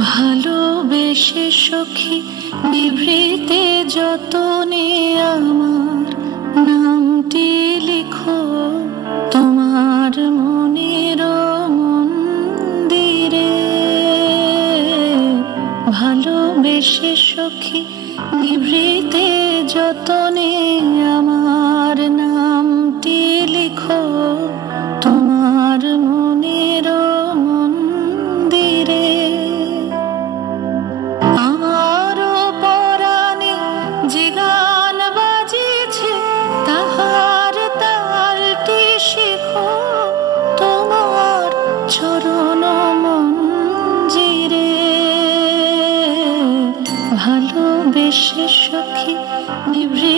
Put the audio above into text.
ভালোবেসে সখী নিভৃতে যতনে আমার নামটি লিখো তোমার মনের মন্দিরে। ভালোবেসে সখী নিভৃতে যতনে আমার নামটি লিখো তোমার মনের মন্দিরে। আমার পরাণে যে গান বাজিছে তাহার তালটি শেখো তোমার চরণ মঞ্জিরে। ভালোবেসে সখী নিভৃতে